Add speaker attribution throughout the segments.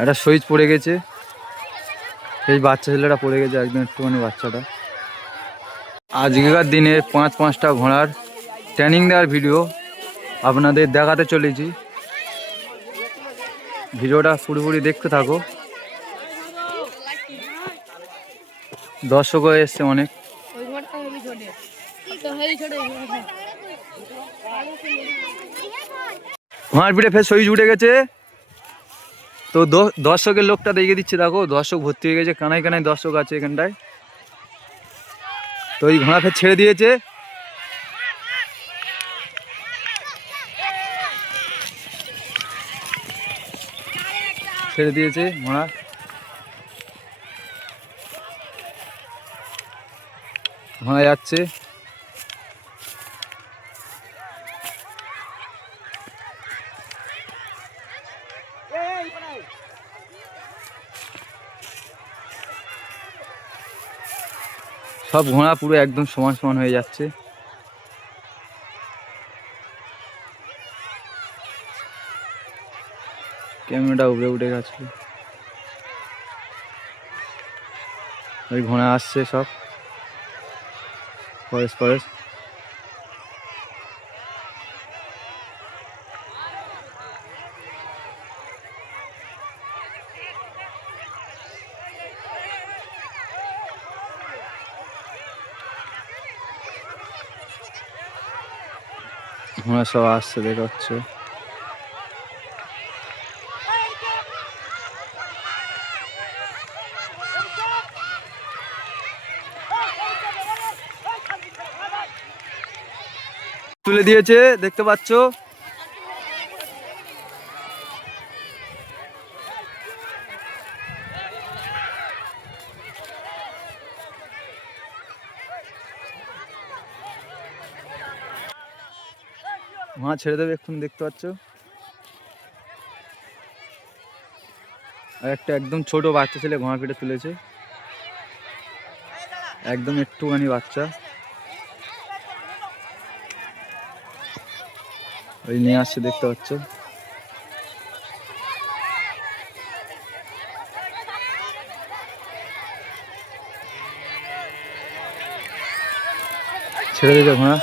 Speaker 1: একটা সুইচ পড়ে গেছে। সেই বাচ্চা ছেলেটা পড়ে গেছে একদম একটুখানি বাচ্চাটা। আজকেকার দিনে পাঁচ পাঁচটা ঘোড়ার ট্রেনিং দেওয়ার ভিডিও আপনাদের দেখাতে চলেছি। ভিডিওটা পুরোপুরি দেখতে থাকো। দর্শকও এসছে অনেক। ঘোড়ার পিঠে ফের সুইচ উঠে গেছে। তো দর্শকের লোকটা দেখিয়ে দিচ্ছে, দেখো, দর্শক ভর্তি হয়ে গেছে, কানায় কানায় দর্শক আছে এখানটায়। তো এই ঘোড়া ফের ছেড়ে দিয়েছে। ছেড়ে দিয়েছে ঘোড়া। ঘোড়া যাচ্ছে। সব ঘোড়া পুরো একদম সমান সমান হয়ে যাচ্ছে। ক্যামেরাটা উপরে উঠে গেছে। ওই ঘোড়া আসছে সব। ফরেস ফরেস ঘোড়া সব আসছে দেখা হচ্ছে তুলে দিয়েছে দেখতে পাচ্ছ? মা ছেড়ে দেবে এক্ষুনি, দেখতে পাচ্ছ? আর একটা একদম ছোট বাচ্চা ছেলে ঘোড়া পিঠে তুলেছে। একদম একটুখানি বাচ্চা। ওই নিয়ে আসছে, দেখতে পাচ্ছ? ছেড়ে দিয়েছে ঘোড়া?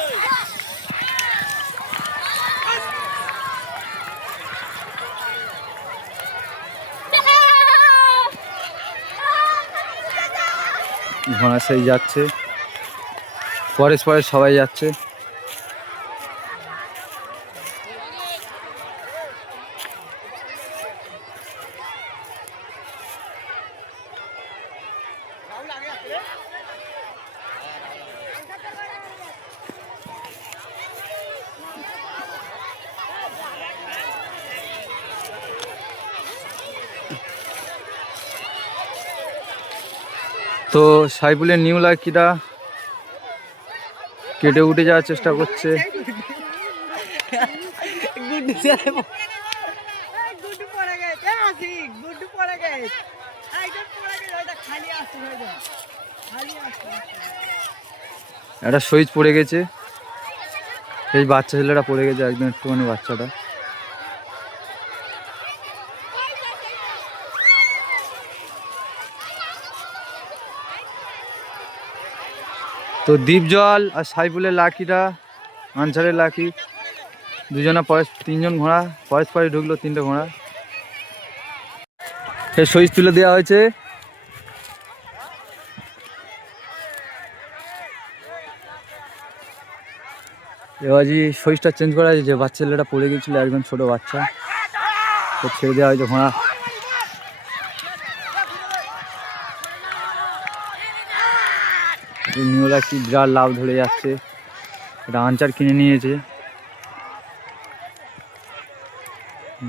Speaker 1: ঘোড়া সেই যাচ্ছে। পরেশ পরে সবাই যাচ্ছে। তো সাইফুলের নিউ লাকিটা কেটে উঠে যাওয়ার চেষ্টা করছে। একটা সুইচ পড়ে গেছে। এই বাচ্চা ছেলেটা পড়ে গেছে একদম একটুখানি বাচ্চাটা। তো দ্বীপ জল আর সাইফুলের লাকিটা আনসারের লাকি দুজনা পরেশ তিনজন ঘোড়া পরেশ পরে ঢুকলো তিনটে ঘোড়া। সে সুইচ তুলে দেওয়া হয়েছে। এবার যে সুইচটা চেঞ্জ করা হয়েছে, যে বাচ্চা ছেলেটা পড়ে গেছিল, একজন ছোট বাচ্চা, তো ছেড়ে দেওয়া হয়েছে ঘোড়া। নিউলা কি বিরাট লাভ ধরে যাচ্ছে। এটা আনচার কিনে নিয়েছে।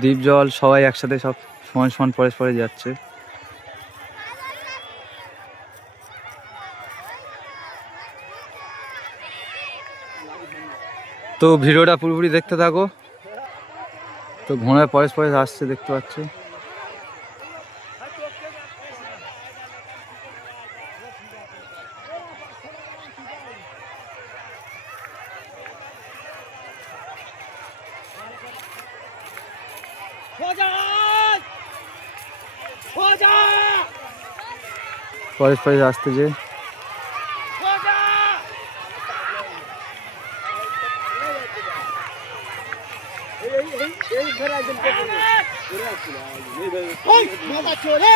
Speaker 1: দ্বীপ জল সবাই একসাথে সব সমান সমান পরে পরে যাচ্ছে। তো ভিডিওটা পুরোপুরি দেখতে থাকো। তো ঘোড়ায় পরেশ আসছে, দেখতে পাচ্ছ। পরেশ পরেশ আসতে
Speaker 2: যে। মাথা চলে।